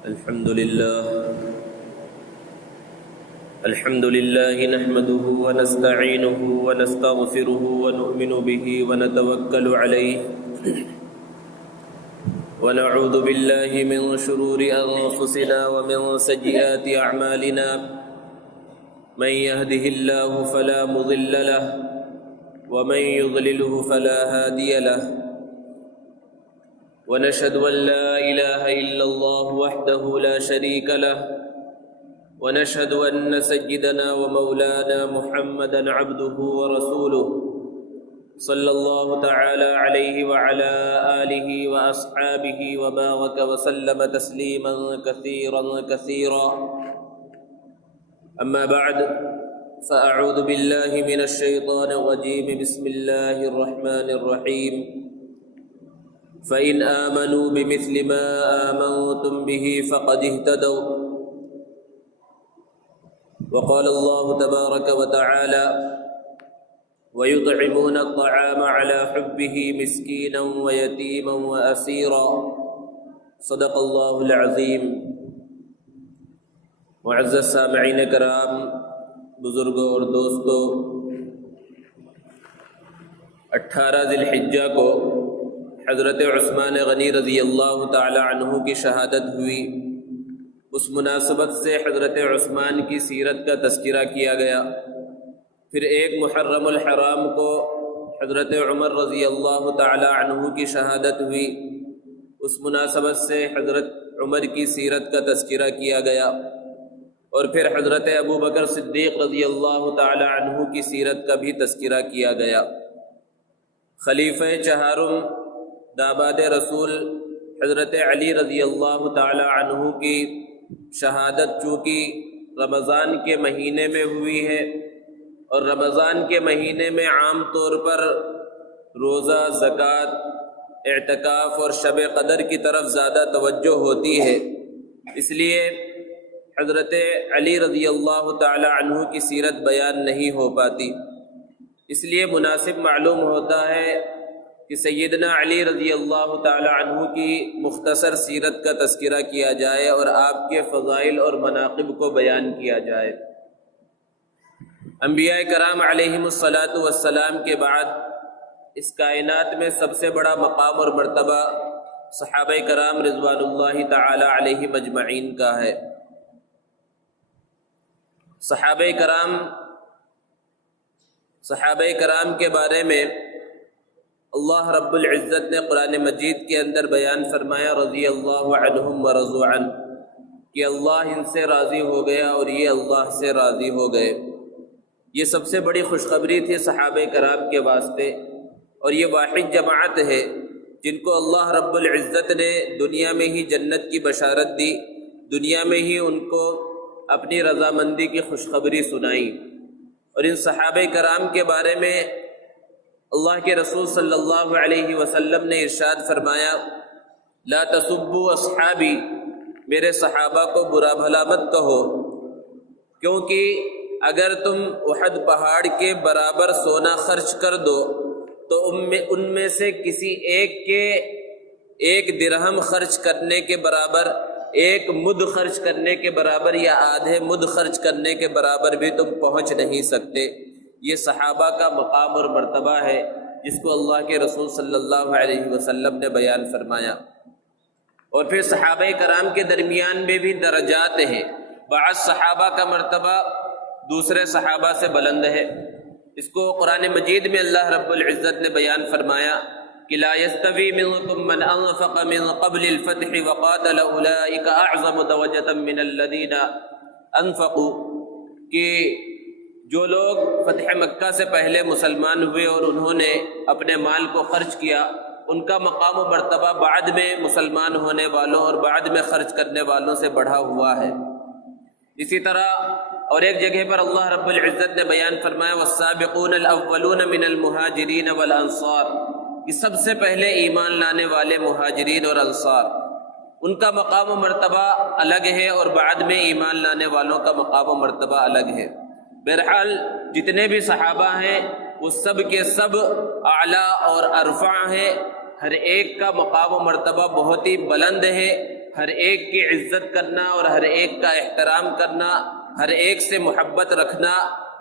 الحمد لله نحمده ونستعينه ونستغفره ونؤمن به ونتوكل عليه ونعوذ بالله من شرور أنفسنا ومن سيئات أعمالنا من يهده الله فلا مضل له ومن يضلله فلا هادي له ونشهد أن لا إله إلا الله وحده لا شريك له ونشهد أن سيدنا ومولانا محمدا عبده ورسوله صلى الله تعالى عليه وعلى آله وأصحابه وبارك وسلم تسليما كثيرا كثيرا. أما بعد فأعوذ بالله من الشيطان الرجيم. بسم الله الرحمن الرحيم. فإن آمنوا بمثل ما آمنتم به فقد اهتدوا. وقال الله تبارك وتعالى ويطعمون الطعام على حبه مسكينا ويتيما وأسيرا. صدق الله العظيم. معزز سامعین کرام، بزرگوں اور دوستوں، 18 ذی الحجہ کو حضرت عثمان غنی رضی اللہ تعالی عنہ کی شہادت ہوئی. اس مناسبت سے حضرت عثمان کی سیرت کا تذکرہ کیا گیا. پھر 1 محرم الحرام کو حضرت عمر رضی اللہ تعالی عنہ کی شہادت ہوئی. اس مناسبت سے حضرت عمر کی سیرت کا تذکرہ کیا گیا. اور پھر حضرت ابو بکر صدیق رضی اللہ تعالی عنہ کی سیرت کا بھی تذکرہ کیا گیا. خلیفہ چہارم داماد رسول حضرت علی رضی اللہ تعالی عنہ کی شہادت چونکہ رمضان کے مہینے میں ہوئی ہے، اور رمضان کے مہینے میں عام طور پر روزہ، زکوٰۃ، اعتکاف اور شب قدر کی طرف زیادہ توجہ ہوتی ہے، اس لیے حضرت علی رضی اللہ تعالی عنہ کی سیرت بیان نہیں ہو پاتی. اس لیے مناسب معلوم ہوتا ہے کہ سیدنا علی رضی اللہ تعالی عنہ کی مختصر سیرت کا تذکرہ کیا جائے اور آپ کے فضائل اور مناقب کو بیان کیا جائے. انبیاء کرام علیہم الصلاۃ والسلام کے بعد اس کائنات میں سب سے بڑا مقام اور مرتبہ صحابہ کرام رضوان اللہ تعالی علیہم اجمعین کا ہے. صحابہ کرام کے بارے میں اللہ رب العزت نے قرآن مجید کے اندر بیان فرمایا رضی اللہ عنہم ورضوا عنہ، کہ اللہ ان سے راضی ہو گیا اور یہ اللہ سے راضی ہو گئے. یہ سب سے بڑی خوشخبری تھی صحابہ کرام کے واسطے، اور یہ واحد جماعت ہے جن کو اللہ رب العزت نے دنیا میں ہی جنت کی بشارت دی، دنیا میں ہی ان کو اپنی رضامندی کی خوشخبری سنائی. اور ان صحابہ کرام کے بارے میں اللہ کے رسول صلی اللہ علیہ وسلم نے ارشاد فرمایا لا تسبوا اصحابی، میرے صحابہ کو برا بھلا مت کہو، کیونکہ اگر تم احد پہاڑ کے برابر سونا خرچ کر دو تو ان میں سے کسی ایک کے 1 درہم خرچ کرنے کے برابر، 1 مد خرچ کرنے کے برابر یا آدھے مد خرچ کرنے کے برابر بھی تم پہنچ نہیں سکتے. یہ صحابہ کا مقام اور مرتبہ ہے جس کو اللہ کے رسول صلی اللہ علیہ وسلم نے بیان فرمایا. اور پھر صحابہ کرام کے درمیان میں بھی درجات ہیں. بعض صحابہ کا مرتبہ دوسرے صحابہ سے بلند ہے. اس کو قرآن مجید میں اللہ رب العزت نے بیان فرمایا کہ لا يستوي منكم من انفق من قبل الفتح وقاتل اولئك اعظم درجة من الذين انفقوا، کہ جو لوگ فتح مکہ سے پہلے مسلمان ہوئے اور انہوں نے اپنے مال کو خرچ کیا، ان کا مقام و مرتبہ بعد میں مسلمان ہونے والوں اور بعد میں خرچ کرنے والوں سے بڑھا ہوا ہے. اسی طرح اور ایک جگہ پر اللہ رب العزت نے بیان فرمایا والسابقون الاولون من المہاجرین والانصار، کہ سب سے پہلے ایمان لانے والے مہاجرین اور انصار، ان کا مقام و مرتبہ الگ ہے اور بعد میں ایمان لانے والوں کا مقام و مرتبہ الگ ہے. بہرحال جتنے بھی صحابہ ہیں وہ سب کے سب اعلیٰ اور ارفع ہیں، ہر ایک کا مقام و مرتبہ بہت ہی بلند ہے، ہر ایک کی عزت کرنا اور ہر ایک کا احترام کرنا، ہر ایک سے محبت رکھنا،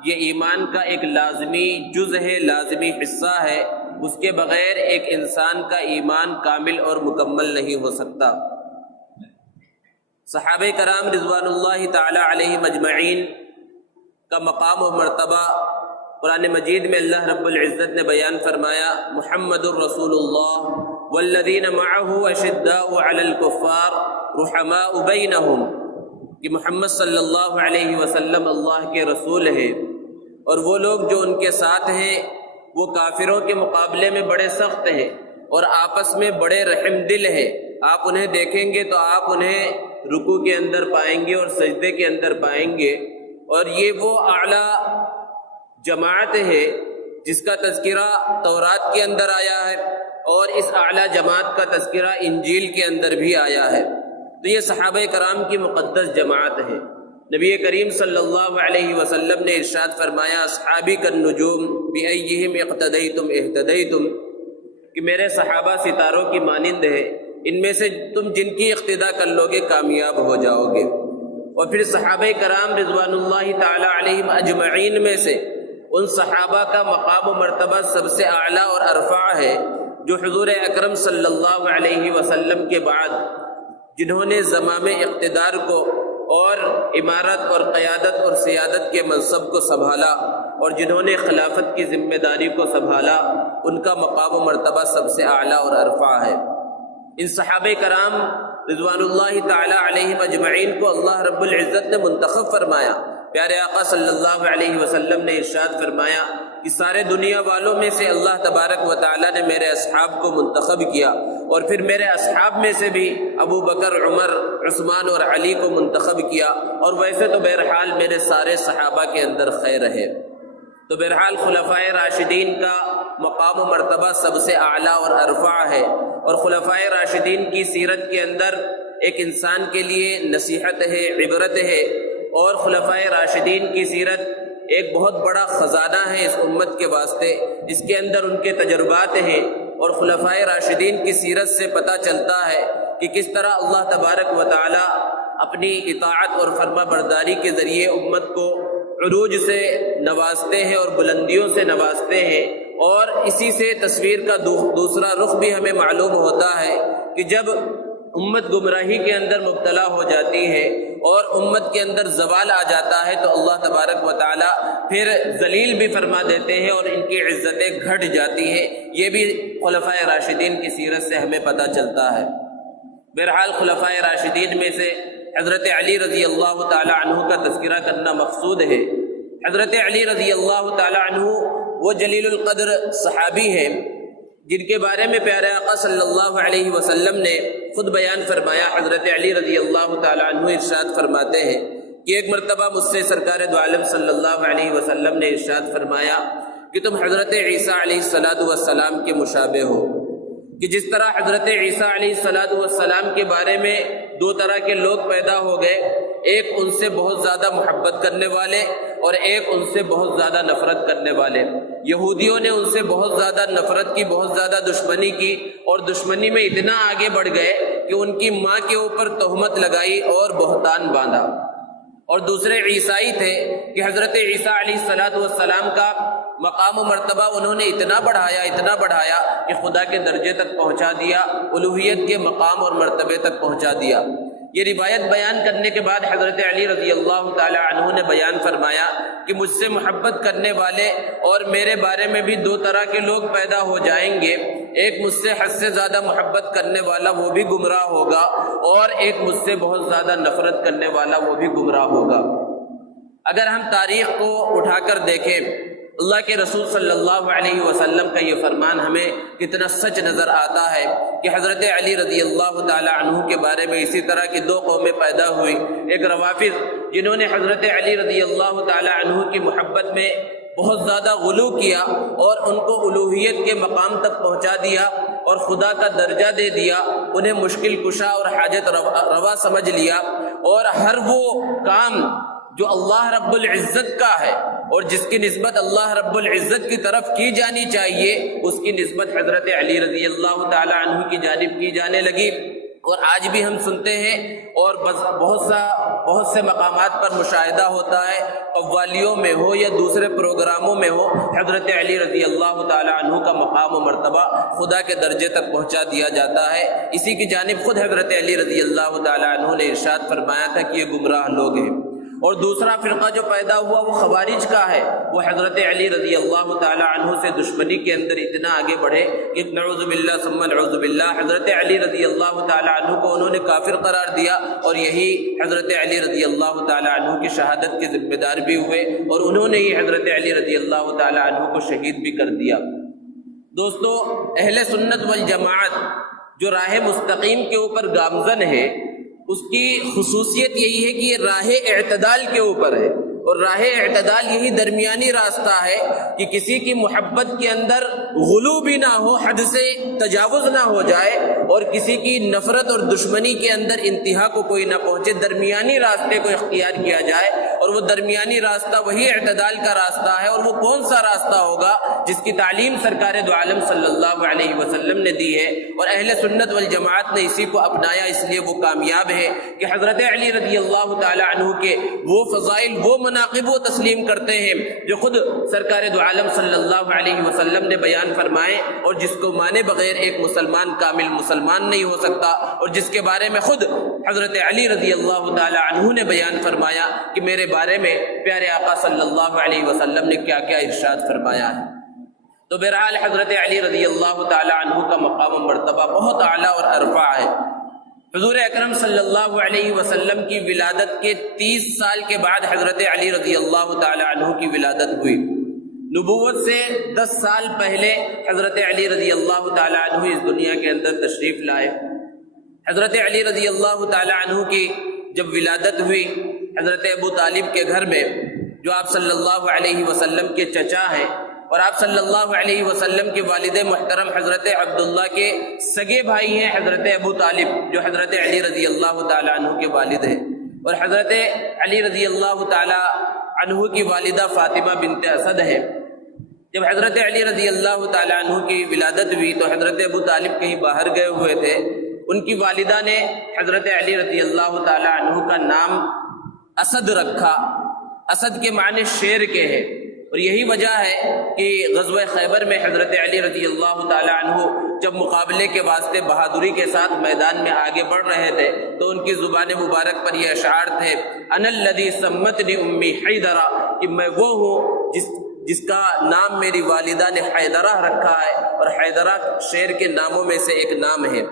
یہ ایمان کا ایک لازمی جز ہے، لازمی حصہ ہے۔ اس کے بغیر ایک انسان کا ایمان کامل اور مکمل نہیں ہو سکتا۔ صحابہ کرام رضوان اللہ تعالی علیہم اجمعین کا مقام و مرتبہ قرآن مجید میں اللہ رب العزت نے بیان فرمایا، محمد الرسول اللہ والذین معہ اشداء علی الکفار رحماء بینہم، کہ محمد صلی اللہ علیہ وسلم اللہ کے رسول ہیں، اور وہ لوگ جو ان کے ساتھ ہیں وہ کافروں کے مقابلے میں بڑے سخت ہیں اور آپس میں بڑے رحم دل ہیں۔ آپ انہیں دیکھیں گے تو آپ انہیں رکوع کے اندر پائیں گے اور سجدے کے اندر پائیں گے، اور یہ وہ اعلیٰ جماعت ہے جس کا تذکرہ تورات کے اندر آیا ہے، اور اس اعلیٰ جماعت کا تذکرہ انجیل کے اندر بھی آیا ہے۔ تو یہ صحابہ کرام کی مقدس جماعت ہے۔ نبی کریم صلی اللہ علیہ وسلم نے ارشاد فرمایا، اصحابی کالنجوم بأیہم اقتدیتم اہتدیتم، کہ میرے صحابہ ستاروں کی مانند ہے، ان میں سے تم جن کی اقتداء کر لوگے کامیاب ہو جاؤ گے۔ اور پھر صحابہ کرام رضوان اللہ تعالی علیہم اجمعین میں سے ان صحابہ کا مقام و مرتبہ سب سے اعلیٰ اور ارفع ہے جو حضور اکرم صلی اللہ علیہ وسلم کے بعد جنہوں نے زمام اقتدار کو اور امارت اور قیادت اور سیادت کے منصب کو سنبھالا اور جنہوں نے خلافت کی ذمہ داری کو سنبھالا، ان کا مقام و مرتبہ سب سے اعلیٰ اور ارفع ہے۔ ان صحابہ کرام رضوان اللہ تعالی علیہم اجمعین کو اللہ رب العزت نے منتخب فرمایا۔ پیارے آقا صلی اللہ علیہ وسلم نے ارشاد فرمایا کہ سارے دنیا والوں میں سے اللہ تبارک و تعالیٰ نے میرے اصحاب کو منتخب کیا، اور پھر میرے اصحاب میں سے بھی ابو بکر، عمر، عثمان اور علی کو منتخب کیا، اور ویسے تو بہرحال میرے سارے صحابہ کے اندر خیر ہے۔ تو بہرحال خلفائے راشدین کا مقام و مرتبہ سب سے اعلیٰ اور ارفع ہے، اور خلفائے راشدین کی سیرت کے اندر ایک انسان کے لیے نصیحت ہے، عبرت ہے، اور خلفائے راشدین کی سیرت ایک بہت بڑا خزانہ ہے اس امت کے واسطے۔ اس کے اندر ان کے تجربات ہیں، اور خلفائے راشدین کی سیرت سے پتہ چلتا ہے کہ کس طرح اللہ تبارک و تعالی اپنی اطاعت اور فرما برداری کے ذریعے امت کو عروج سے نوازتے ہیں اور بلندیوں سے نوازتے ہیں۔ اور اسی سے تصویر کا دوسرا رخ بھی ہمیں معلوم ہوتا ہے کہ جب امت گمراہی کے اندر مبتلا ہو جاتی ہے اور امت کے اندر زوال آ جاتا ہے تو اللہ تبارک و تعالی پھر ذلیل بھی فرما دیتے ہیں اور ان کی عزتیں گھٹ جاتی ہیں۔ یہ بھی خلفائے راشدین کی سیرت سے ہمیں پتہ چلتا ہے۔ بہرحال خلفائے راشدین میں سے حضرت علی رضی اللہ تعالی عنہ کا تذکرہ کرنا مقصود ہے۔ حضرت علی رضی اللہ تعالی عنہ وہ جلیل القدر صحابی ہیں جن کے بارے میں پیارے آقا صلی اللہ علیہ وسلم نے خود بیان فرمایا۔ حضرت علی رضی اللہ تعالی عنہ ارشاد فرماتے ہیں کہ ایک مرتبہ مجھ سے سرکار دو عالم صلی اللہ علیہ وسلم نے ارشاد فرمایا کہ تم حضرت عیسیٰ علیہ السلام کے مشابہ ہو، کہ جس طرح حضرت عیسیٰ علیہ السلام کے بارے میں دو طرح کے لوگ پیدا ہو گئے، ایک ان سے بہت زیادہ محبت کرنے والے اور ایک ان سے بہت زیادہ نفرت کرنے والے۔ یہودیوں نے ان سے بہت زیادہ نفرت کی، بہت زیادہ دشمنی کی، اور دشمنی میں اتنا آگے بڑھ گئے کہ ان کی ماں کے اوپر تہمت لگائی اور بہتان باندھا۔ اور دوسرے عیسائی تھے کہ حضرت عیسیٰ علیہ السلام کا مقام و مرتبہ انہوں نے اتنا بڑھایا کہ خدا کے درجے تک پہنچا دیا، الوہیت کے مقام اور مرتبے تک پہنچا دیا۔ یہ روایت بیان کرنے کے بعد حضرت علی رضی اللہ تعالی عنہ نے بیان فرمایا کہ مجھ سے محبت کرنے والے اور میرے بارے میں بھی دو طرح کے لوگ پیدا ہو جائیں گے، ایک مجھ سے حد سے زیادہ محبت کرنے والا وہ بھی گمراہ ہوگا، اور ایک مجھ سے بہت زیادہ نفرت کرنے والا وہ بھی گمراہ ہوگا۔ اگر ہم تاریخ کو اٹھا کر دیکھیں، اللہ کے رسول صلی اللہ علیہ وسلم کا یہ فرمان ہمیں کتنا سچ نظر آتا ہے کہ حضرت علی رضی اللہ تعالی عنہ کے بارے میں اسی طرح کی دو قومیں پیدا ہوئی، ایک روافض جنہوں نے حضرت علی رضی اللہ تعالی عنہ کی محبت میں بہت زیادہ غلو کیا اور ان کو الوہیت کے مقام تک پہنچا دیا اور خدا کا درجہ دے دیا، انہیں مشکل کشا اور حاجت روا سمجھ لیا، اور ہر وہ کام جو اللہ رب العزت کا ہے اور جس کی نسبت اللہ رب العزت کی طرف کی جانی چاہیے اس کی نسبت حضرت علی رضی اللہ تعالی عنہ کی جانب کی جانے لگی، اور آج بھی ہم سنتے ہیں اور بہت سے مقامات پر مشاہدہ ہوتا ہے، قوالیوں میں ہو یا دوسرے پروگراموں میں ہو، حضرت علی رضی اللہ تعالی عنہ کا مقام و مرتبہ خدا کے درجے تک پہنچا دیا جاتا ہے۔ اسی کی جانب خود حضرت علی رضی اللہ تعالی عنہ نے ارشاد فرمایا تھا کہ یہ گمراہ لوگ ہیں۔ اور دوسرا فرقہ جو پیدا ہوا وہ خوارج کا ہے، وہ حضرت علی رضی اللہ تعالی عنہ سے دشمنی کے اندر اتنا آگے بڑھے کہ نعوذ باللہ ثم نعوذ باللہ حضرت علی رضی اللہ تعالی عنہ کو انہوں نے کافر قرار دیا، اور یہی حضرت علی رضی اللہ تعالی عنہ کی شہادت کے ذمہ دار بھی ہوئے، اور انہوں نے ہی حضرت علی رضی اللہ تعالی عنہ کو شہید بھی کر دیا۔ دوستو، اہل سنت والجماعت جو راہ مستقیم کے اوپر گامزن ہے، اس کی خصوصیت یہی ہے کہ یہ راہ اعتدال کے اوپر ہے، اور راہ اعتدال یہی درمیانی راستہ ہے کہ کسی کی محبت کے اندر غلو بھی نہ ہو، حد سے تجاوز نہ ہو جائے، اور کسی کی نفرت اور دشمنی کے اندر انتہا کو کوئی نہ پہنچے، درمیانی راستے کو اختیار کیا جائے۔ اور وہ درمیانی راستہ وہی اعتدال کا راستہ ہے، اور وہ کون سا راستہ ہوگا جس کی تعلیم سرکار دو عالم صلی اللہ علیہ وسلم نے دی ہے، اور اہل سنت والجماعت نے اسی کو اپنایا، اس لیے وہ کامیاب ہے کہ حضرت علی رضی اللہ تعالی عنہ کے وہ فضائل، وہ مناقب وہ تسلیم کرتے ہیں جو خود سرکار دو عالم صلی اللہ علیہ وسلم نے بیان فرمائے، اور جس کو مانے بغیر ایک مسلمان کامل مسلمان نہیں ہو سکتا، اور جس کے بارے میں خود حضرت علی رضی اللہ تعالی عنہ نے بیان فرمایا کہ میرے بارے میں پیارے آقا صلی اللہ علیہ وسلم نے کیا کیا ارشاد فرمایا ہے۔ تو بہرحال حضرت علی رضی اللہ تعالی عنہ کا مقام و مرتبہ بہت اعلیٰ اور ارفع ہے۔ حضور اکرم صلی اللہ علیہ وسلم کی ولادت کے 30 سال کے بعد حضرت علی رضی اللہ تعالی عنہ کی ولادت ہوئی۔ نبوت سے 10 سال پہلے حضرت علی رضی اللہ تعالی عنہ اس دنیا کے اندر تشریف لائے۔ حضرت علی رضی اللہ تعالی عنہ کی جب ولادت ہوئی، حضرت ابو طالب کے گھر میں، جو آپ صلی اللہ علیہ وسلم کے چچا ہیں، اور آپ صلی اللہ علیہ وسلم کے والد محترم حضرت عبداللہ کے سگے بھائی ہیں حضرت ابو طالب، جو حضرت علی رضی اللہ تعالی عنہ کے والد ہیں، اور حضرت علی رضی اللہ تعالی عنہ کی والدہ فاطمہ بنت اسد ہے۔ جب حضرت علی رضی اللہ تعالی عنہ کی ولادت ہوئی تو حضرت ابو طالب کہیں باہر گئے ہوئے تھے، ان کی والدہ نے حضرت علی رضی اللہ تعالی عنہ کا نام اسد رکھا۔ اسد کے معنی شیر کے ہیں، اور یہی وجہ ہے کہ غزوہ خیبر میں حضرت علی رضی اللہ تعالی عنہ جب مقابلے کے واسطے بہادری کے ساتھ میدان میں آگے بڑھ رہے تھے تو ان کی زبان مبارک پر یہ اشعار تھے، انا الذی سمتنی امی حیدرہ، کہ میں وہ ہوں جس کا نام میری والدہ نے حیدرہ رکھا ہے، اور حیدرہ شیر کے ناموں میں سے ایک نام ہے۔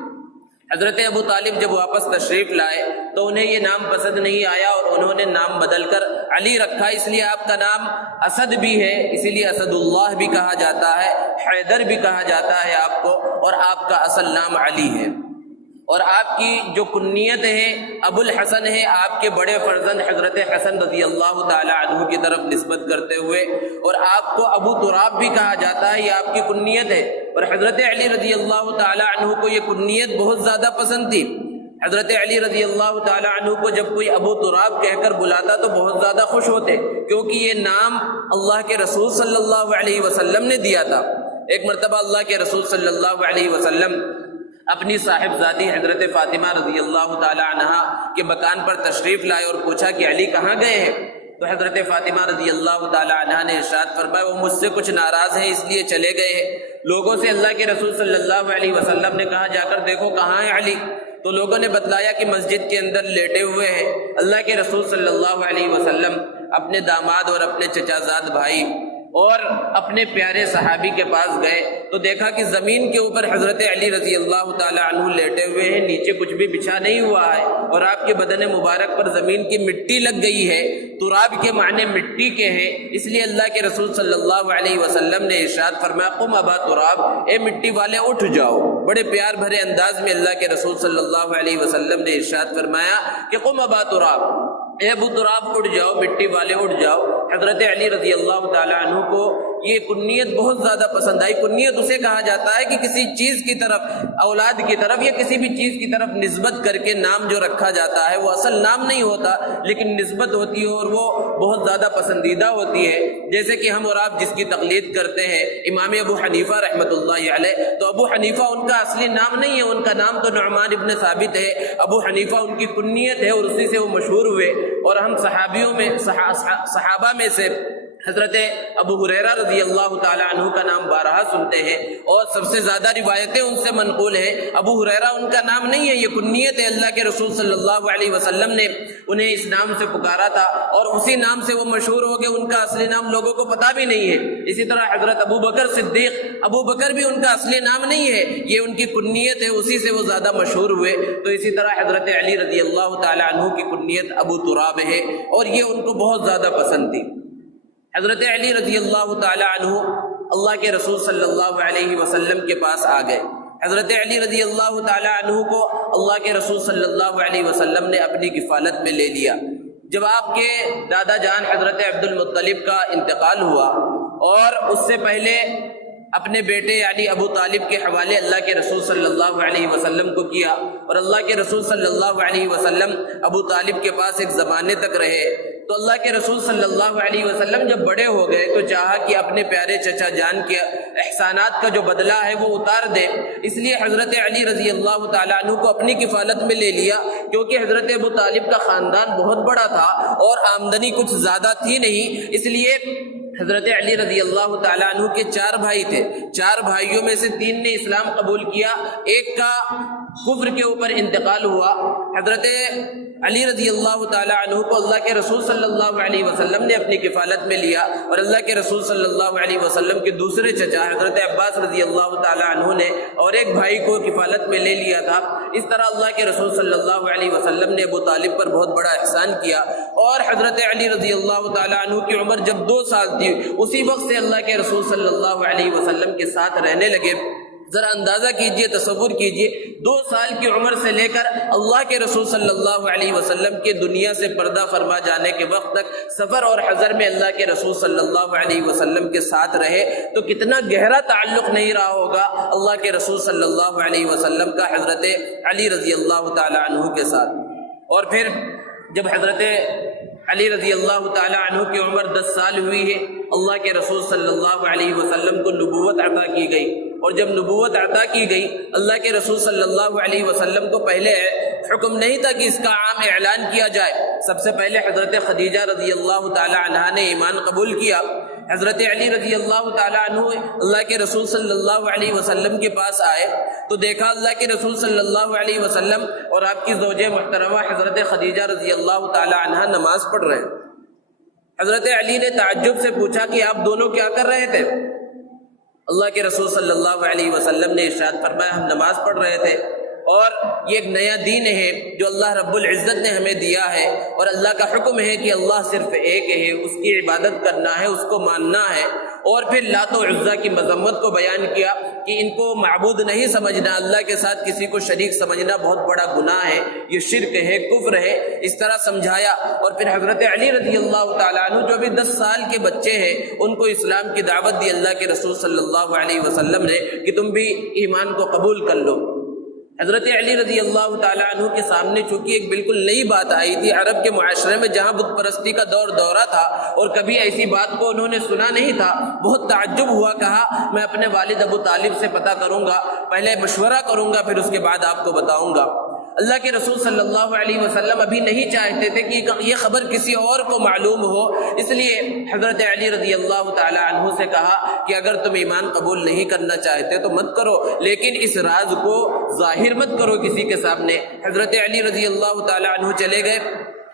حضرت ابو طالب جب واپس تشریف لائے تو انہیں یہ نام پسند نہیں آیا، اور انہوں نے نام بدل کر علی رکھا۔ اس لیے آپ کا نام اسد بھی ہے، اسی لیے اسد اللہ بھی کہا جاتا ہے، حیدر بھی کہا جاتا ہے آپ کو، اور آپ کا اصل نام علی ہے۔ اور آپ کی جو کنیت ہے ابو الحسن ہے، آپ کے بڑے فرزند حضرت حسن رضی اللہ تعالی عنہ کی طرف نسبت کرتے ہوئے، اور آپ کو ابو تراب بھی کہا جاتا ہے، یہ آپ کی کنیت ہے۔ اور حضرت علی رضی اللہ تعالی عنہ کو یہ کنیت بہت زیادہ پسند تھی۔ حضرت علی رضی اللہ تعالی عنہ کو جب کوئی ابو تراب کہہ کر بلاتا تو بہت زیادہ خوش ہوتے، کیونکہ یہ نام اللہ کے رسول صلی اللہ علیہ وسلم نے دیا تھا۔ ایک مرتبہ اللہ کے رسول صلی اللہ علیہ وسلم اپنی صاحبزادی حضرت فاطمہ رضی اللہ تعالی عنہ کے مکان پر تشریف لائے اور پوچھا کہ علی کہاں گئے ہیں؟ تو حضرت فاطمہ رضی اللہ تعالی عنہ نے ارشاد فرمایا وہ مجھ سے کچھ ناراض ہیں اس لیے چلے گئے ہیں۔ لوگوں سے اللہ کے رسول صلی اللہ علیہ وسلم نے کہا جا کر دیکھو کہاں ہے علی، تو لوگوں نے بتلایا کہ مسجد کے اندر لیٹے ہوئے ہیں۔ اللہ کے رسول صلی اللہ علیہ وسلم اپنے داماد اور اپنے چچا زاد بھائی اور اپنے پیارے صحابی کے پاس گئے تو دیکھا کہ زمین کے اوپر حضرت علی رضی اللہ تعالی عنہ لیٹے ہوئے ہیں، نیچے کچھ بھی بچھا نہیں ہوا ہے، اور آپ کے بدن مبارک پر زمین کی مٹی لگ گئی ہے۔ تراب کے معنی مٹی کے ہیں، اس لیے اللہ کے رسول صلی اللہ علیہ وسلم نے ارشاد فرمایا قم ابا تراب، اے مٹی والے اٹھ جاؤ۔ بڑے پیار بھرے انداز میں اللہ کے رسول صلی اللہ علیہ وسلم نے ارشاد فرمایا کہ قم ابا تراب، اے ابو تراب اٹھ جاؤ، مٹی والے اٹھ جاؤ۔ حضرت علی رضی اللہ تعالی عنہ کو یہ کنیت بہت زیادہ پسند آئی۔ کنیت اسے کہا جاتا ہے کہ کسی چیز کی طرف، اولاد کی طرف یا کسی بھی چیز کی طرف نسبت کر کے نام جو رکھا جاتا ہے وہ اصل نام نہیں ہوتا لیکن نسبت ہوتی ہے اور وہ بہت زیادہ پسندیدہ ہوتی ہے۔ جیسے کہ ہم اور آپ جس کی تقلید کرتے ہیں امام ابو حنیفہ رحمۃ اللہ علیہ، تو ابو حنیفہ ان کا اصلی نام نہیں ہے، ان کا نام تو نعمان ابن ثابت ہے، ابو حنیفہ ان کی کنیت ہے اور اسی سے وہ مشہور ہوئے۔ اور ہم صحابیوں میں صحابہ میں سے حضرت ابو ہریرہ رضی اللہ تعالی عنہ کا نام بارہا سنتے ہیں اور سب سے زیادہ روایتیں ان سے منقول ہیں۔ ابو ہریرہ ان کا نام نہیں ہے، یہ کنیت ہے، اللہ کے رسول صلی اللہ علیہ وسلم نے انہیں اس نام سے پکارا تھا اور اسی نام سے وہ مشہور ہو گئے، ان کا اصلی نام لوگوں کو پتہ بھی نہیں ہے۔ اسی طرح حضرت ابو بکر صدیق، ابو بکر بھی ان کا اصلی نام نہیں ہے، یہ ان کی کنیت ہے، اسی سے وہ زیادہ مشہور ہوئے۔ تو اسی طرح حضرت علی رضی اللہ تعالی عنہ کی کنیت ابو تراب ہے اور یہ ان کو بہت زیادہ پسند تھی۔ حضرت علی رضی اللہ تعالی عنہ اللہ کے رسول صلی اللہ علیہ وسلم کے پاس آ گئے۔ حضرت علی رضی اللہ تعالی عنہ کو اللہ کے رسول صلی اللہ علیہ وسلم نے اپنی کفالت میں لے لیا۔ جب آپ کے دادا جان حضرت عبد المطلب کا انتقال ہوا اور اس سے پہلے اپنے بیٹے یعنی ابو طالب کے حوالے اللہ کے رسول صلی اللہ علیہ وسلم کو کیا اور اللہ کے رسول صلی اللہ علیہ وسلم ابو طالب کے پاس ایک زمانے تک رہے۔ تو اللہ کے رسول صلی اللہ علیہ وسلم جب بڑے ہو گئے تو چاہا کہ اپنے پیارے چچا جان کے احسانات کا جو بدلہ ہے وہ اتار دے، اس لیے حضرت علی رضی اللہ تعالیٰ عنہ کو اپنی کفالت میں لے لیا، کیونکہ حضرت ابو طالب کا خاندان بہت بڑا تھا اور آمدنی کچھ زیادہ تھی نہیں، اس لیے حضرت علی رضی اللہ تعالیٰ عنہ کے 4 بھائی تھے، 4 بھائیوں میں سے 3 نے اسلام قبول کیا، ایک کا کفر کے اوپر انتقال ہوا۔ حضرت علی رضی اللہ تعالیٰ عنہ کو اللہ کے رسول صلی اللہ علیہ وسلم نے اپنی کفالت میں لیا اور اللہ کے رسول صلی اللہ علیہ وسلم کے دوسرے چچا حضرت عباس رضی اللہ تعالیٰ عنہ نے اور ایک بھائی کو کفالت میں لے لیا تھا۔ اس طرح اللہ کے رسول صلی اللہ علیہ وسلم نے ابو طالب پر بہت بڑا احسان کیا اور حضرت علی رضی اللہ تعالیٰ عنہ کی عمر جب 2 سال تھی اسی وقت سے اللہ کے رسول صلی اللہ علیہ وسلم کے ساتھ رہنے لگے۔ ذرا اندازہ کیجئے، تصور کیجئے، 2 سال کی عمر سے لے کر اللہ کے رسول صلی اللہ علیہ وسلم کے دنیا سے پردہ فرما جانے کے وقت تک سفر اور حضر میں اللہ کے رسول صلی اللہ علیہ وسلم کے ساتھ رہے، تو کتنا گہرا تعلق نہیں رہا ہوگا اللہ کے رسول صلی اللہ علیہ وسلم کا حضرت علی رضی اللہ تعالی عنہ کے ساتھ۔ اور پھر جب حضرت علی رضی اللہ تعالی عنہ کی عمر 10 سال ہوئی ہے، اللہ کے رسول صلی اللہ علیہ وسلم کو نبوت عطا کی گئی، اور جب نبوت عطا کی گئی اللہ کے رسول صلی اللہ علیہ وسلم کو پہلے حکم نہیں تھا کہ اس کا عام اعلان کیا جائے، سب سے پہلے حضرت خدیجہ رضی اللہ تعالی عنہا نے ایمان قبول کیا۔ حضرت علی رضی اللہ تعالی عنہ اللہ کے رسول صلی اللہ علیہ وسلم کے پاس آئے تو دیکھا اللہ کے رسول صلی اللہ علیہ وسلم اور آپ کی زوجہ محترمہ حضرت خدیجہ رضی اللہ تعالی عنہا نماز پڑھ رہے ہیں۔ حضرت علی نے تعجب سے پوچھا کہ آپ دونوں کیا کر رہے تھے؟ اللہ کے رسول صلی اللہ علیہ وسلم نے ارشاد فرمایا ہم نماز پڑھ رہے تھے، اور یہ ایک نیا دین ہے جو اللہ رب العزت نے ہمیں دیا ہے، اور اللہ کا حکم ہے کہ اللہ صرف ایک ہے، اس کی عبادت کرنا ہے، اس کو ماننا ہے۔ اور پھر لات و عزا کی مذمت کو بیان کیا کہ ان کو معبود نہیں سمجھنا، اللہ کے ساتھ کسی کو شریک سمجھنا بہت بڑا گناہ ہے، یہ شرک ہے، کفر ہے، اس طرح سمجھایا۔ اور پھر حضرت علی رضی اللہ تعالیٰ عنہ جو ابھی 10 سال کے بچے ہیں ان کو اسلام کی دعوت دی اللہ کے رسول صلی اللہ علیہ وسلم نے کہ تم بھی ایمان کو قبول کر لو۔ حضرت علی رضی اللہ تعالیٰ عنہ کے سامنے چونکہ ایک بالکل نئی بات آئی تھی، عرب کے معاشرے میں جہاں بت پرستی کا دورہ تھا اور کبھی ایسی بات کو انہوں نے سنا نہیں تھا، بہت تعجب ہوا، کہا میں اپنے والد ابو طالب سے پتہ کروں گا، پہلے مشورہ کروں گا پھر اس کے بعد آپ کو بتاؤں گا۔ اللہ کے رسول صلی اللہ علیہ وسلم ابھی نہیں چاہتے تھے کہ یہ خبر کسی اور کو معلوم ہو، اس لیے حضرت علی رضی اللہ تعالی عنہ سے کہا کہ اگر تم ایمان قبول نہیں کرنا چاہتے تو مت کرو، لیکن اس راز کو ظاہر مت کرو کسی کے سامنے۔ حضرت علی رضی اللہ تعالی عنہ چلے گئے۔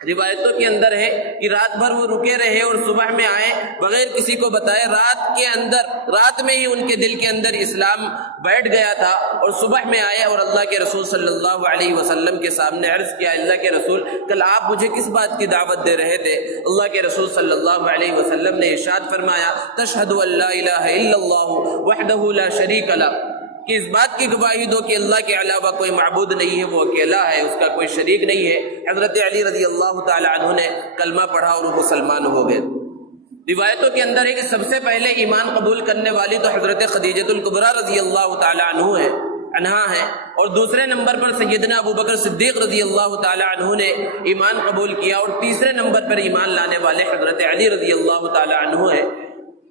روایتوں کے اندر ہے کہ رات بھر وہ رکے رہے اور صبح میں آئے بغیر کسی کو بتائے، رات میں ہی ان کے دل کے اندر اسلام بیٹھ گیا تھا، اور صبح میں آئے اور اللہ کے رسول صلی اللہ علیہ وسلم کے سامنے عرض کیا، اللہ کے رسول کل آپ مجھے کس بات کی دعوت دے رہے تھے؟ اللہ کے رسول صلی اللہ علیہ وسلم نے ارشاد فرمایا تشہد ان لا الہ الا اللہ وحدہ لا شریک لہ، کہ اس بات کی گواہی دو کہ اللہ کے علاوہ کوئی معبود نہیں ہے، وہ اکیلا ہے، اس کا کوئی شریک نہیں ہے۔ حضرت علی رضی اللہ تعالی عنہ نے کلمہ پڑھا اور وہ مسلمان ہو گئے۔ روایتوں کے اندر ہے کہ سب سے پہلے ایمان قبول کرنے والی تو حضرت خدیجہ الکبریٰ رضی اللہ تعالی عنہا ہے، اور دوسرے نمبر پر سیدنا ابو بکر صدیق رضی اللہ تعالی عنہ نے ایمان قبول کیا، اور تیسرے نمبر پر ایمان لانے والے حضرت علی رضی اللہ تعالی عنہ ہے،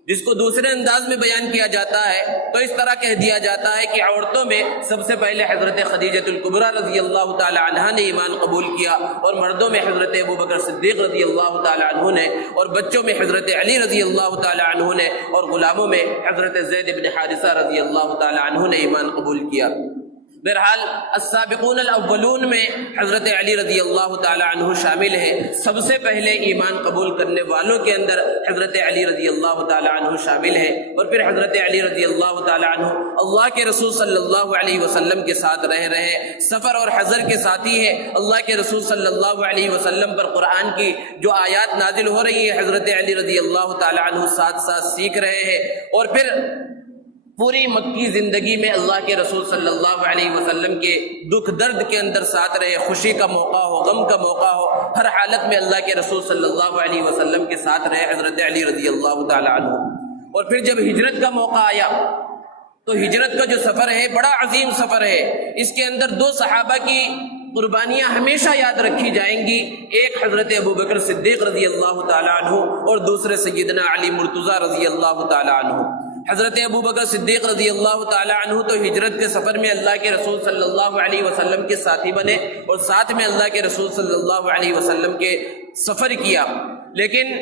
جس کو دوسرے انداز میں بیان کیا جاتا ہے تو اس طرح کہہ دیا جاتا ہے کہ عورتوں میں سب سے پہلے حضرت خدیجہ الکبریٰ رضی اللہ تعالی عنہا نے ایمان قبول کیا، اور مردوں میں حضرت ابو بکر صدیق رضی اللہ تعالی عنہ نے، اور بچوں میں حضرت علی رضی اللہ تعالی عنہ نے، اور غلاموں میں حضرت زید بن حارثہ رضی اللہ تعالی عنہ نے ایمان قبول کیا۔ بہرحال السابقون الاولون میں حضرت علی رضی اللہ تعالی عنہ شامل ہے، سب سے پہلے ایمان قبول کرنے والوں کے اندر حضرت علی رضی اللہ تعالی عنہ شامل ہے، اور پھر حضرت علی رضی اللہ تعالی عنہ اللہ کے رسول صلی اللہ علیہ وسلم کے ساتھ رہے، سفر اور حضر کے ساتھی ہے، اللہ کے رسول صلی اللہ علیہ وسلم پر قرآن کی جو آیات نازل ہو رہی ہے حضرت علی رضی اللہ تعالی عنہ ساتھ ساتھ سیکھ رہے ہیں، اور پھر پوری مکی زندگی میں اللہ کے رسول صلی اللہ علیہ وسلم کے دکھ درد کے اندر ساتھ رہے، خوشی کا موقع ہو، غم کا موقع ہو، ہر حالت میں اللہ کے رسول صلی اللہ علیہ وسلم کے ساتھ رہے حضرت علی رضی اللہ تعالی عنہ۔ اور پھر جب ہجرت کا موقع آیا تو ہجرت کا جو سفر ہے بڑا عظیم سفر ہے، اس کے اندر دو صحابہ کی قربانیاں ہمیشہ یاد رکھی جائیں گی، ایک حضرت ابو بکر صدیق رضی اللہ تعالی عنہ اور دوسرے سیدنا علی مرتضیٰ رضی اللہ تعالی عنہ۔ حضرت ابو بکر صدیق رضی اللہ تعالی عنہ تو ہجرت کے سفر میں اللہ کے رسول صلی اللہ علیہ وسلم کے ساتھی بنے، اور ساتھ میں اللہ کے رسول صلی اللہ علیہ وسلم کے سفر کیا، لیکن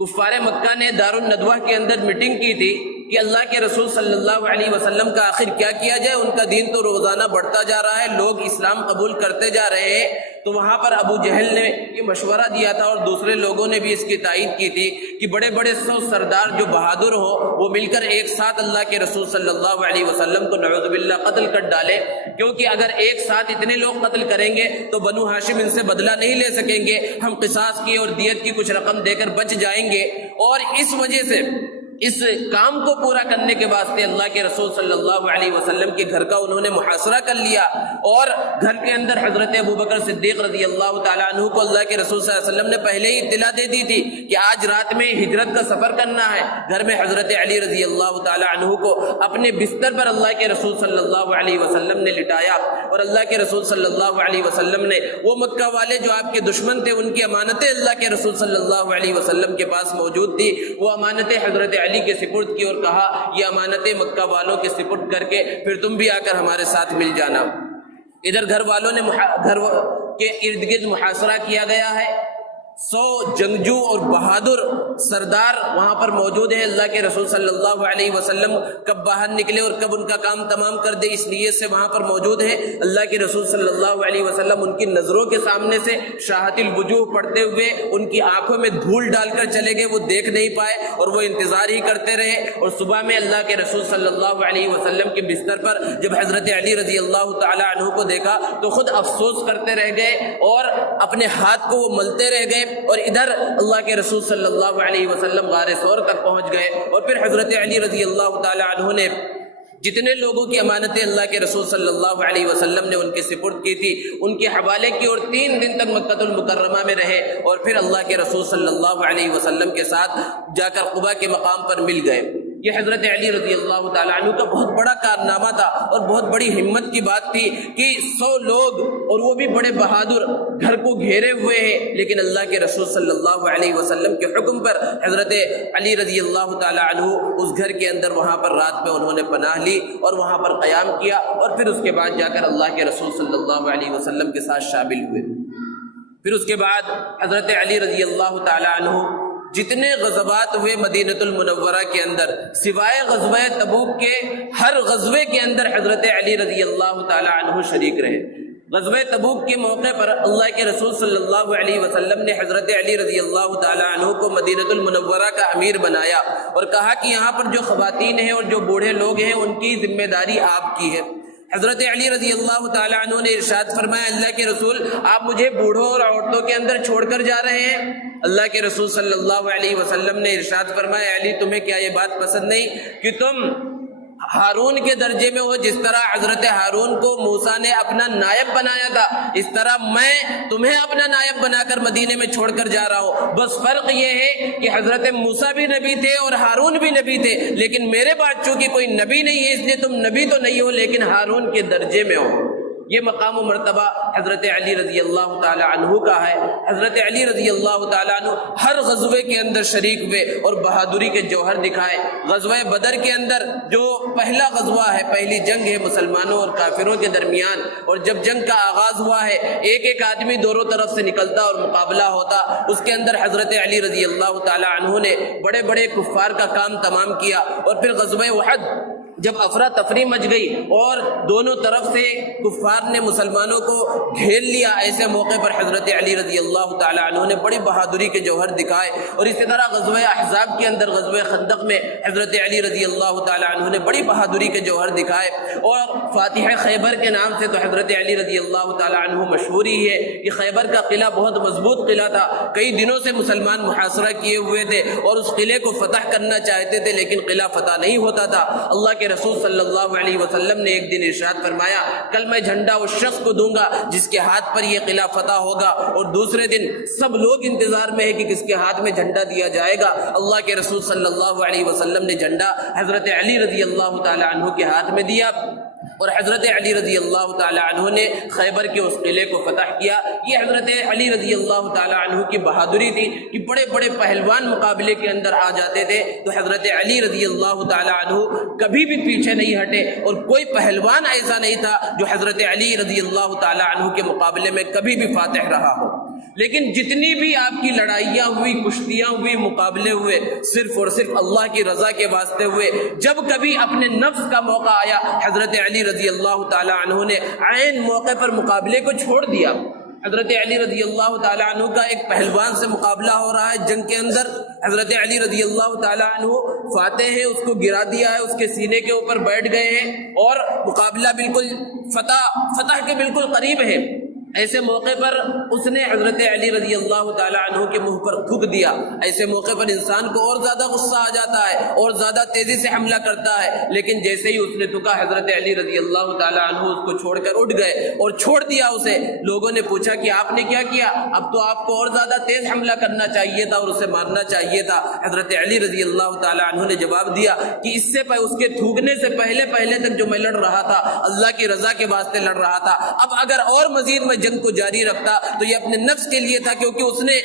کفار مکہ نے دار الندوہ کے اندر میٹنگ کی تھی کہ اللہ کے رسول صلی اللہ علیہ وسلم کا آخر کیا کیا جائے، ان کا دین تو روزانہ بڑھتا جا رہا ہے، لوگ اسلام قبول کرتے جا رہے ہیں۔ تو وہاں پر ابو جہل نے یہ مشورہ دیا تھا، اور دوسرے لوگوں نے بھی اس کی تائید کی تھی کہ بڑے بڑے 100 سردار جو بہادر ہوں وہ مل کر ایک ساتھ اللہ کے رسول صلی اللہ علیہ وسلم کو نعوذ باللہ قتل کر ڈالے، کیونکہ اگر ایک ساتھ اتنے لوگ قتل کریں گے تو بنو ہاشم ان سے بدلہ نہیں لے سکیں گے، ہم قصاص کی اور دیت کی کچھ رقم دے کر بچ جائیں گے، اور اس وجہ سے اس کام کو پورا کرنے کے واسطے اللہ کے رسول صلی اللہ علیہ وسلم کے گھر کا انہوں نے محاصرہ کر لیا، اور گھر کے اندر حضرت ابو بکر صدیق رضی اللہ تعالیٰ عنہ کو اللہ کے رسول صلی اللہ علیہ وسلم نے پہلے ہی اطلاع دے دی تھی کہ آج رات میں ہجرت کا سفر کرنا ہے۔ گھر میں حضرت علی رضی اللہ تعالیٰ عنہ کو اپنے بستر پر اللہ کے رسول صلی اللہ علیہ وسلم نے لٹایا، اور اللہ کے رسول صلی اللہ علیہ وسلم نے وہ مکہ والے جو آپ کے دشمن تھے ان کی امانتیں اللہ کے رسول صلی اللہ علیہ وسلم کے پاس موجود تھی، وہ امانتیں حضرت علی کے سپرد کی، اور کہا یہ امانتیں مکہ والوں کے سپرد کر کے پھر تم بھی آ کر ہمارے ساتھ مل جانا۔ ادھر گھر والوں نے گھر کے ارد گرد محاصرہ کیا گیا ہے، 100 جنگجو اور بہادر سردار وہاں پر موجود ہیں، اللہ کے رسول صلی اللہ علیہ وسلم کب باہر نکلے اور کب ان کا کام تمام کر دے اس نیت سے وہاں پر موجود ہیں۔ اللہ کے رسول صلی اللہ علیہ وسلم ان کی نظروں کے سامنے سے شاہت الوجوہ پڑھتے ہوئے ان کی آنکھوں میں دھول ڈال کر چلے گئے، وہ دیکھ نہیں پائے اور وہ انتظار ہی کرتے رہے، اور صبح میں اللہ کے رسول صلی اللہ علیہ وسلم کے بستر پر جب حضرت علی رضی اللہ تعالی عنہ کو دیکھا تو خود افسوس کرتے رہ گئے اور اپنے ہاتھ کو وہ ملتے رہ گئے، اور ادھر اللہ کے رسول صلی اللہ علیہ وسلم غار ثور تک پہنچ گئے، اور پھر حضرت علی رضی اللہ تعالی عنہ نے جتنے لوگوں کی امانتیں اللہ کے رسول صلی اللہ علیہ وسلم نے ان کے سپرد کی تھی ان کے حوالے کی، اور 3 دن تک مکہ المکرمہ میں رہے، اور پھر اللہ کے رسول صلی اللہ علیہ وسلم کے ساتھ جا کر قباء کے مقام پر مل گئے۔ یہ حضرت علی رضی اللہ تعالیٰ عنہ کا بہت بڑا کارنامہ تھا، اور بہت بڑی ہمت کی بات تھی کہ 100 لوگ اور وہ بھی بڑے بہادر گھر کو گھیرے ہوئے ہیں، لیکن اللہ کے رسول صلی اللہ علیہ وسلم کے حکم پر حضرت علی رضی اللہ تعالیٰ عنہ اس گھر کے اندر وہاں پر رات میں انہوں نے پناہ لی اور وہاں پر قیام کیا، اور پھر اس کے بعد جا کر اللہ کے رسول صلی اللہ علیہ وسلم کے ساتھ شامل ہوئے۔ پھر اس کے بعد حضرت علی رضی اللہ تعالیٰ عنہ جتنے غزوات ہوئے مدینہ المنورہ کے اندر سوائے غزوہ تبوک کے، ہر غزوے کے اندر حضرت علی رضی اللہ تعالی عنہ شریک رہے۔ غزوہ تبوک کے موقع پر اللہ کے رسول صلی اللہ علیہ وسلم نے حضرت علی رضی اللہ تعالی عنہ کو مدینہ المنورہ کا امیر بنایا، اور کہا کہ یہاں پر جو خواتین ہیں اور جو بوڑھے لوگ ہیں ان کی ذمہ داری آپ کی ہے۔ حضرت علی رضی اللہ تعالی عنہ نے ارشاد فرمایا، اللہ کے رسول آپ مجھے بوڑھوں اور عورتوں کے اندر چھوڑ کر جا رہے ہیں؟ اللہ کے رسول صلی اللہ علیہ وسلم نے ارشاد فرمایا، علی تمہیں کیا یہ بات پسند نہیں کہ تم ہارون کے درجے میں ہو، جس طرح حضرت ہارون کو موسیٰ نے اپنا نائب بنایا تھا، اس طرح میں تمہیں اپنا نائب بنا کر مدینے میں چھوڑ کر جا رہا ہوں۔ بس فرق یہ ہے کہ حضرت موسیٰ بھی نبی تھے اور ہارون بھی نبی تھے، لیکن میرے بعد چونکہ کوئی نبی نہیں ہے، اس لیے تم نبی تو نہیں ہو لیکن ہارون کے درجے میں ہو۔ یہ مقام و مرتبہ حضرت علی رضی اللہ تعالی عنہ کا ہے۔ حضرت علی رضی اللہ تعالی عنہ ہر غزوے کے اندر شریک ہوئے اور بہادری کے جوہر دکھائے۔ غزوہ بدر کے اندر جو پہلا غزوہ ہے، پہلی جنگ ہے مسلمانوں اور کافروں کے درمیان، اور جب جنگ کا آغاز ہوا ہے ایک ایک آدمی دونوں طرف سے نکلتا اور مقابلہ ہوتا، اس کے اندر حضرت علی رضی اللہ تعالی عنہ نے بڑے بڑے کفار کا کام تمام کیا۔ اور پھر غزوہ احد جب افراتفری مچ گئی اور دونوں طرف سے کفار نے مسلمانوں کو گھیر لیا، ایسے موقع پر حضرت علی رضی اللہ تعالی عنہ نے بڑی بہادری کے جوہر دکھائے۔ اور اسی طرح غزوہ احزاب کے اندر، غزوہ خندق میں حضرت علی رضی اللہ تعالی عنہ نے بڑی بہادری کے جوہر دکھائے۔ اور فاتح خیبر کے نام سے تو حضرت علی رضی اللہ تعالی عنہ مشہور ہی ہے کہ خیبر کا قلعہ بہت مضبوط قلعہ تھا، کئی دنوں سے مسلمان محاصرہ کیے ہوئے تھے اور اس قلعے کو فتح کرنا چاہتے تھے لیکن قلعہ فتح نہیں ہوتا تھا۔ اللہ کے رسول صلی اللہ علیہ وسلم نے ایک دن ارشاد فرمایا، کل میں جھنڈا اس شخص کو دوں گا جس کے ہاتھ پر یہ قلعہ فتح ہوگا، اور دوسرے دن سب لوگ انتظار میں ہے کہ کس کے ہاتھ میں جھنڈا دیا جائے گا۔ اللہ کے رسول صلی اللہ علیہ وسلم نے جھنڈا حضرت علی رضی اللہ تعالی عنہ کے ہاتھ میں دیا اور حضرت علی رضی اللہ تعالی عنہ نے خیبر کے اس قلعے کو فتح کیا۔ یہ حضرت علی رضی اللہ تعالی عنہ کی بہادری تھی کہ بڑے بڑے پہلوان مقابلے کے اندر آ جاتے تھے تو حضرت علی رضی اللہ تعالی عنہ کبھی بھی پیچھے نہیں ہٹے، اور کوئی پہلوان ایسا نہیں تھا جو حضرت علی رضی اللہ تعالی عنہ کے مقابلے میں کبھی بھی فاتح رہا ہو۔ لیکن جتنی بھی آپ کی لڑائیاں ہوئی، کشتیاں ہوئی، مقابلے ہوئے، صرف اور صرف اللہ کی رضا کے واسطے ہوئے۔ جب کبھی اپنے نفس کا موقع آیا، حضرت علی رضی اللہ تعالی عنہ نے عین موقع پر مقابلے کو چھوڑ دیا۔ حضرت علی رضی اللہ تعالی عنہ کا ایک پہلوان سے مقابلہ ہو رہا ہے جنگ کے اندر، حضرت علی رضی اللہ تعالی عنہ فاتح ہیں، اس کو گرا دیا ہے، اس کے سینے کے اوپر بیٹھ گئے ہیں اور مقابلہ بالکل فتح کے بالکل قریب ہے۔ ایسے موقع پر اس نے حضرت علی رضی اللہ تعالی عنہ کے منہ پر تھوک دیا۔ ایسے موقع پر انسان کو اور زیادہ غصہ آ جاتا ہے اور زیادہ تیزی سے حملہ کرتا ہے، لیکن جیسے ہی اس نے تھوکا، حضرت علی رضی اللہ تعالی عنہ اس کو چھوڑ کر اٹھ گئے اور چھوڑ دیا اسے۔ لوگوں نے پوچھا کہ آپ نے کیا کیا؟ اب تو آپ کو اور زیادہ تیز حملہ کرنا چاہیے تھا اور اسے مارنا چاہیے تھا۔ حضرت علی رضی اللہ تعالی عنہ نے جواب دیا کہ اس سے اس کے تھوکنے سے پہلے تک جو میں لڑ رہا تھا اللہ کی رضا کے واسطے لڑ رہا تھا، اب اگر اور مزید میں جنگ کو جاری رکھتا تو یہ اپنے نفس کے لیے تھا، کیونکہ اس نے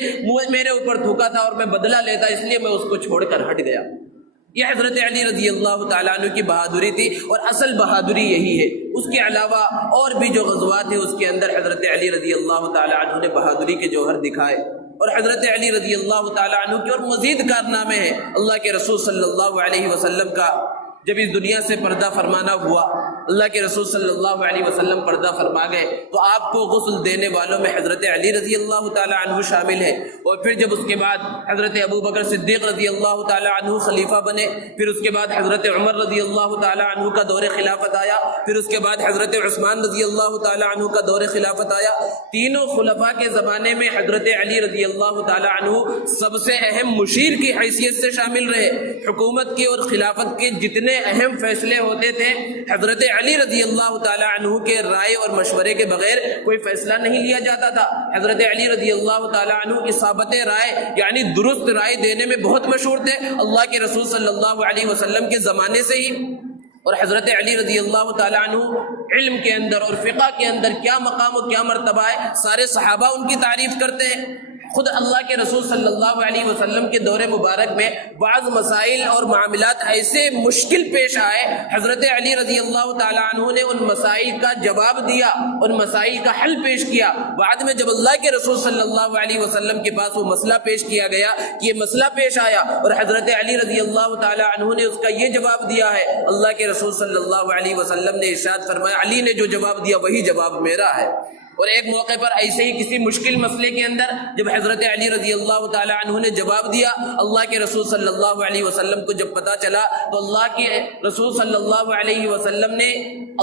میرے اوپر تھوکا تھا اور میں بدلہ لیتا، اس لیے میں اس کو چھوڑ کر ہٹ گیا۔ یہ حضرت علی رضی اللہ تعالیٰ عنہ کی بہادری تھی، اور اصل بہادری یہی ہے۔ اس کے علاوہ اور بھی جو غزوات ہیں اس کے اندر حضرت علی رضی اللہ تعالیٰ عنہ نے بہادری کے جوہر دکھائے، اور حضرت علی رضی اللہ تعالیٰ عنہ کے اور مزید کارنامے ہیں۔ اللہ کے رسول صلی اللہ علیہ وسلم کا جب اس دنیا سے پردہ فرمانا ہوا، اللہ کے رسول صلی اللہ علیہ وسلم پردہ فرما گئے، تو آپ کو غسل دینے والوں میں حضرت علی رضی اللہ تعالی عنہ شامل ہے۔ اور پھر جب اس کے بعد حضرت ابو بکر صدیق رضی اللہ تعالی عنہ خلیفہ بنے، پھر اس کے بعد حضرت عمر رضی اللہ تعالی عنہ کا دور خلافت آیا، پھر اس کے بعد حضرت عثمان رضی اللہ تعالی عنہ کا دور خلافت آیا۔ تینوں خلفاء کے زمانے میں حضرت علی رضی اللہ تعالی عنہ سب سے اہم مشیر کی حیثیت سے شامل رہے۔ حکومت کے اور خلافت کے جتنے اہم فیصلے ہوتے تھے، حضرت علی رضی اللہ تعالی عنہ کے رائے اور مشورے کے بغیر کوئی فیصلہ نہیں لیا جاتا تھا۔ حضرت علی رضی اللہ تعالی عنہ اصابت رائے یعنی درست رائے دینے میں بہت مشہور تھے، اللہ کے رسول صلی اللہ علیہ وسلم کے زمانے سے ہی۔ اور حضرت علی رضی اللہ تعالی عنہ علم کے اندر اور فقہ کے اندر کیا مقام و کیا مرتبہ ہے، سارے صحابہ ان کی تعریف کرتے ہیں۔ خود اللہ کے رسول صلی اللہ علیہ وسلم کے دور مبارک میں بعض مسائل اور معاملات ایسے مشکل پیش آئے، حضرت علی رضی اللہ تعالی عنہ نے ان مسائل کا جواب دیا، ان مسائل کا حل پیش کیا۔ بعد میں جب اللہ کے رسول صلی اللہ علیہ وسلم کے پاس وہ مسئلہ پیش کیا گیا کہ یہ مسئلہ پیش آیا اور حضرت علی رضی اللہ تعالی عنہ نے اس کا یہ جواب دیا ہے، اللہ کے رسول صلی اللہ علیہ وسلم نے ارشاد فرمایا علی نے جو جواب دیا وہی جواب میرا ہے۔ اور ایک موقع پر ایسے ہی کسی مشکل مسئلے کے اندر جب حضرت علی رضی اللہ تعالی عنہ نے جواب دیا، اللہ کے رسول صلی اللہ علیہ وسلم کو جب پتہ چلا تو اللہ کے رسول صلی اللہ علیہ وسلم نے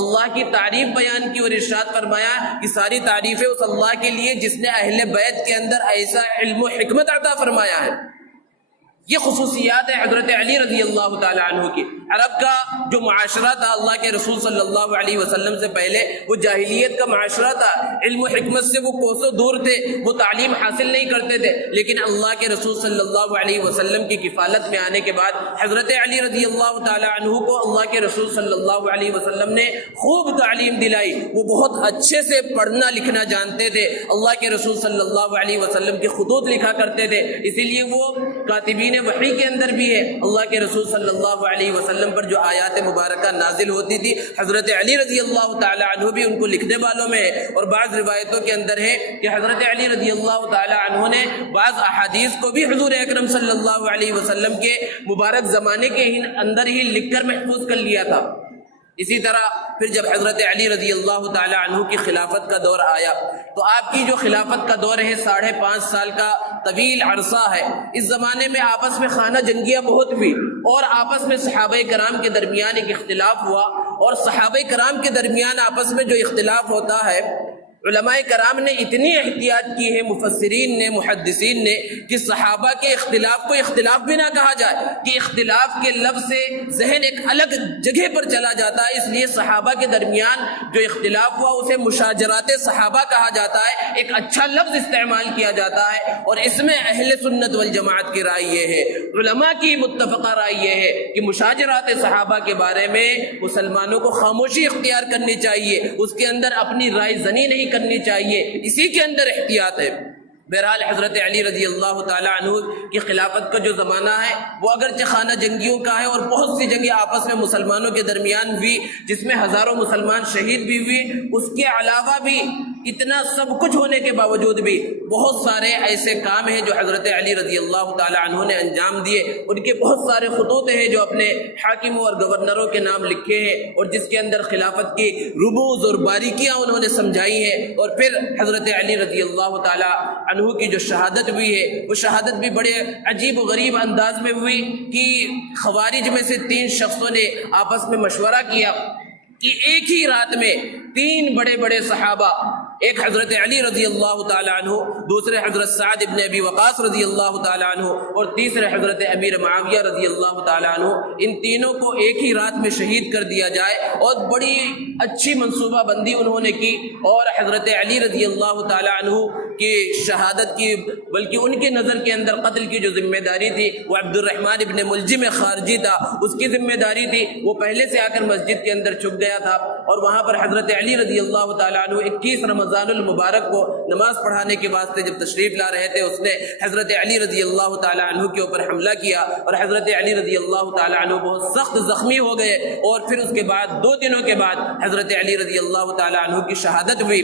اللہ کی تعریف بیان کی اور ارشاد فرمایا کہ ساری تعریفیں اس اللہ کے لیے جس نے اہل بیت کے اندر ایسا علم و حکمت عطا فرمایا ہے۔ یہ خصوصیات ہے حضرت علی رضی اللہ تعالی عنہ کی۔ عرب کا جو معاشرہ تھا اللہ کے رسول صلی اللہ علیہ وسلم سے پہلے وہ جاہلیت کا معاشرہ تھا، علم و حکمت سے وہ کوسوں دور تھے، وہ تعلیم حاصل نہیں کرتے تھے، لیکن اللہ کے رسول صلی اللہ علیہ وسلم کی کفالت میں آنے کے بعد حضرت علی رضی اللہ تعالی عنہ کو اللہ کے رسول صلی اللہ علیہ وسلم نے خوب تعلیم دلائی، وہ بہت اچھے سے پڑھنا لکھنا جانتے تھے، اللہ کے رسول صلی اللہ علیہ وسلم کے خطوط لکھا کرتے تھے، اسی لیے وہ کاتبین وحی کے اندر بھی ہے۔ اللہ کے رسول صلی اللہ علیہ وسلم پر جو آیات مبارکہ نازل ہوتی تھی حضرت علی رضی اللہ تعالی عنہ بھی ان کو لکھنے والوں میں ہے، اور بعض روایتوں کے اندر ہے کہ حضرت علی رضی اللہ تعالی عنہ نے بعض احادیث کو بھی حضور اکرم صلی اللہ علیہ وسلم کے مبارک زمانے کے اندر ہی لکھ کر محفوظ کر لیا تھا۔ اسی طرح پھر جب حضرت علی رضی اللہ تعالی عنہ کی خلافت کا دور آیا تو آپ کی جو خلافت کا دور ہے 5.5 سال کا طویل عرصہ ہے، اس زمانے میں آپس میں خانہ جنگیاں بہت ہوئی، اور آپس میں صحابہ کرام کے درمیان ایک اختلاف ہوا، اور صحابہ کرام کے درمیان آپس میں جو اختلاف ہوتا ہے علماء کرام نے اتنی احتیاط کی ہے، مفسرین نے محدثین نے، کہ صحابہ کے اختلاف کو اختلاف بھی نہ کہا جائے، کہ اختلاف کے لفظ سے ذہن ایک الگ جگہ پر چلا جاتا ہے، اس لیے صحابہ کے درمیان جو اختلاف ہوا اسے مشاجرات صحابہ کہا جاتا ہے، ایک اچھا لفظ استعمال کیا جاتا ہے، اور اس میں اہل سنت والجماعت کی رائے یہ ہے، علماء کی متفقہ رائے یہ ہے کہ مشاجرات صحابہ کے بارے میں مسلمانوں کو خاموشی اختیار کرنی چاہیے، اس کے اندر اپنی رائے زنی نہیں کرنی چاہیے، اسی کے اندر احتیاط ہے۔ بہرحال حضرت علی رضی اللہ تعالی عنہ کی خلافت کا جو زمانہ ہے وہ اگرچہ خانہ جنگیوں کا ہے، اور بہت سی جنگیں آپس میں مسلمانوں کے درمیان ہوئی جس میں ہزاروں مسلمان شہید بھی ہوئے، اس کے علاوہ بھی اتنا سب کچھ ہونے کے باوجود بھی بہت سارے ایسے کام ہیں جو حضرت علی رضی اللہ تعالی عنہ نے انجام دیے، ان کے بہت سارے خطوط ہیں جو اپنے حاکموں اور گورنروں کے نام لکھے ہیں، اور جس کے اندر خلافت کی رموز اور باریکیاں انہوں نے سمجھائی ہیں، اور پھر حضرت علی رضی اللہ تعالی عنہ کی جو شہادت ہوئی ہے وہ شہادت بھی بڑے عجیب و غریب انداز میں ہوئی کہ خوارج میں سے 3 شخصوں نے آپس میں مشورہ کیا کہ ایک ہی رات میں 3 بڑے بڑے صحابہ، ایک حضرت علی رضی اللہ تعالی عنہ، دوسرے حضرت سعد ابن ابی وقاص رضی اللہ تعالی عنہ، اور تیسرے حضرت امیر معاویہ رضی اللہ تعالی عنہ، ان تینوں کو ایک ہی رات میں شہید کر دیا جائے، اور بڑی اچھی منصوبہ بندی انہوں نے کی، اور حضرت علی رضی اللہ تعالی عنہ کی شہادت کی، بلکہ ان کے نظر کے اندر قتل کی جو ذمہ داری تھی وہ عبد الرحمن ابن ملجم خارجی تھا، اس کی ذمہ داری تھی، وہ پہلے سے آ کر مسجد کے اندر چھپ گیا تھا، اور وہاں پر حضرت علی رضی اللہ تعالی عنہ 21 رمضان المبارک کو نماز پڑھانے کے واسطے جب تشریف لا رہے تھے، اس نے حضرت علی رضی اللہ تعالی عنہ کے اوپر حملہ کیا، اور حضرت علی رضی اللہ تعالی عنہ بہت سخت زخمی ہو گئے، اور پھر اس کے بعد 2 دنوں کے بعد حضرت علی رضی اللہ تعالی عنہ کی شہادت ہوئی۔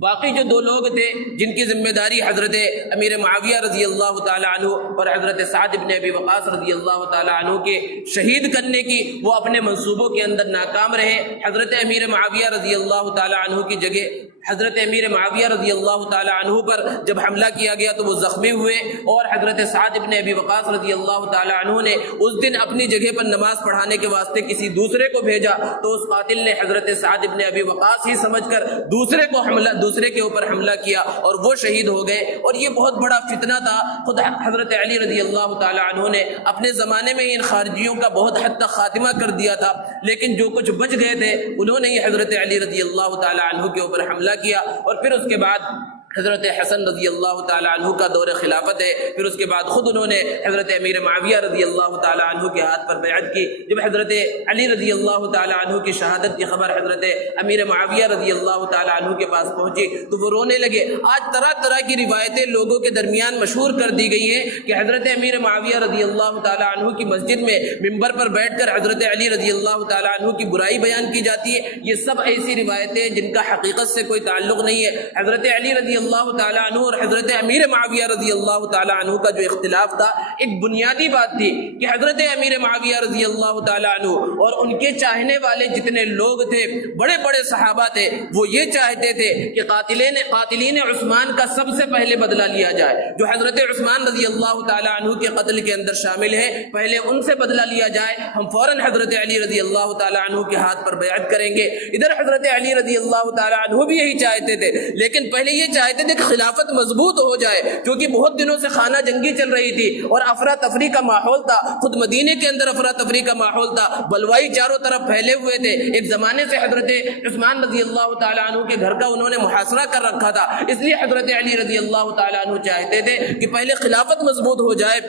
باقی جو 2 لوگ تھے جن کی ذمہ داری حضرت امیر معاویہ رضی اللہ تعالی عنہ اور حضرت سعد ابن ابی وقاص رضی اللہ تعالی عنہ کے شہید کرنے کی، وہ اپنے منصوبوں کے اندر ناکام رہے۔ حضرت امیر معاویہ رضی اللہ تعالی عنہ کی جگہ حضرت امیر معاویہ رضی اللہ تعالی عنہ پر جب حملہ کیا گیا تو وہ زخمی ہوئے، اور حضرت سعد ابن ابی وقاص رضی اللہ تعالی عنہ نے اس دن اپنی جگہ پر نماز پڑھانے کے واسطے کسی دوسرے کو بھیجا، تو اس قاتل نے حضرت سعد ابن ابی وقاص ہی سمجھ کر دوسرے کے اوپر حملہ کیا، اور وہ شہید ہو گئے، اور یہ بہت بڑا فتنہ تھا۔ خود حضرت علی رضی اللہ تعالی عنہ نے اپنے زمانے میں ان خارجیوں کا بہت حد تک خاتمہ کر دیا تھا، لیکن جو کچھ بچ گئے تھے انہوں نے یہ حضرت علی رضی اللہ تعالی عنہ کے اوپر حملہ کیا، اور پھر اس کے بعد حضرت حسن رضی اللہ تعالی عنہ کا دور خلافت ہے، پھر اس کے بعد خود انہوں نے حضرت امیر معاویہ رضی اللہ تعالی عنہ کے ہاتھ پر بیعت کی۔ جب حضرت علی رضی اللہ تعالی عنہ کی شہادت کی خبر حضرت امیر معاویہ رضی اللہ تعالی عنہ کے پاس پہنچی تو وہ رونے لگے۔ آج طرح طرح کی روایتیں لوگوں کے درمیان مشہور کر دی گئی ہیں کہ حضرت امیر معاویہ رضی اللہ تعالی عنہ کی مسجد میں ممبر پر بیٹھ کر حضرت علی رضی اللہ تعالی عنہ کی برائی بیان کی جاتی ہے۔ یہ سب ایسی روایتیں جن کا حقیقت سے کوئی تعلق نہیں ہے۔ حضرت علی رضی اللہ تعالی عنہ اور حضرت امیر معاویہ رضی اللہ تعالی عنہ کا جو اختلاف تھا، ایک بنیادی بات تھی کہ حضرت امیر معاویہ رضی اللہ تعالی عنہ اور ان کے چاہنے والے جتنے لوگ تھے، بڑے بڑے صحابہ تھے، وہ یہ چاہتے تھے کہ قاتلین عثمان کا سب سے پہلے بدلہ لیا جائے، جو حضرت عثمان رضی اللہ تعالی عنہ کے قتل کے اندر شامل ہیں، پہلے ان سے بدلہ لیا جائے، ہم فوراً حضرت علی رضی اللہ تعالی عنہ کے ہاتھ پر بیعت کریں گے۔ ادھر حضرت علی رضی اللہ تعالی عنہ بھی یہی چاہتے تھے، لیکن پہلے یہ چاہتے تھے کہ خلافت مضبوط ہو جائے، کیونکہ بہت دنوں سے خانہ جنگی چل رہی تھی، اور افراتفری کا ماحول تھا، خود مدینے کے اندر افراتفری کا ماحول تھا، بلوائی چاروں طرف پھیلے ہوئے تھے۔ ایک زمانے سے حضرت عثمان رضی اللہ تعالیٰ عنہ کے گھر کا انہوں نے محاصرہ کر رکھا تھا، اس لیے حضرت علی رضی اللہ تعالیٰ عنہ چاہتے تھے کہ پہلے خلافت مضبوط ہو جائے،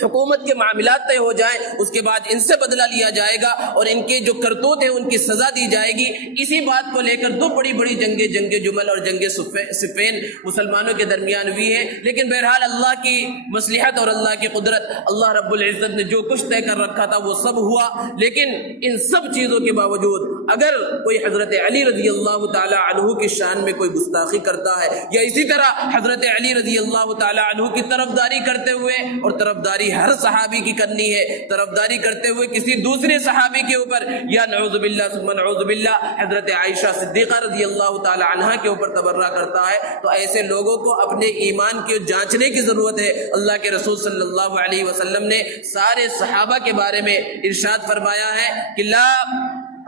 حکومت کے معاملات طے ہو جائیں، اس کے بعد ان سے بدلہ لیا جائے گا اور ان کے جو کرتوت ہیں ان کی سزا دی جائے گی۔ اسی بات کو لے کر دو بڑی بڑی جنگیں، جنگ جمل اور جنگ صفین مسلمانوں کے درمیان ہوئی ہے، لیکن بہرحال اللہ کی مصلحت اور اللہ کی قدرت، اللہ رب العزت نے جو کچھ طے کر رکھا تھا وہ سب ہوا۔ لیکن ان سب چیزوں کے باوجود اگر کوئی حضرت علی رضی اللہ تعالی عنہ کی شان میں کوئی گستاخی کرتا ہے، یا اسی طرح حضرت علی رضی اللہ تعالی عنہ کی طرفداری کرتے ہوئے، اور طرفداری ہر صحابی کی کرنی ہے، طرفداری کرتے ہوئے کسی دوسرے صحابی کے اوپر، یا نعوذ باللہ ثم نعوذ باللہ حضرت عائشہ صدیقہ رضی اللہ تعالی عنہا کے اوپر تبرہ کرتا ہے، تو ایسے لوگوں کو اپنے ایمان کو جانچنے کی ضرورت ہے۔ اللہ کے رسول صلی اللہ علیہ وسلم نے سارے صحابہ کے بارے میں ارشاد فرمایا ہے کہ لا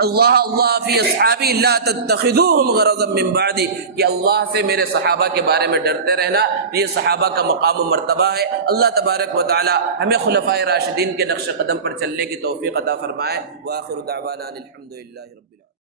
اللہ فی اصحابی لا تتخذوهم غرضا من بعدی، کہ اللہ سے میرے صحابہ کے بارے میں ڈرتے رہنا، یہ صحابہ کا مقام و مرتبہ ہے۔ اللہ تبارک و تعالی ہمیں خلفائے راشدین کے نقش قدم پر چلنے کی توفیق عطا فرمائے۔ وآخر دعوانا الحمد للہ رب العالمین۔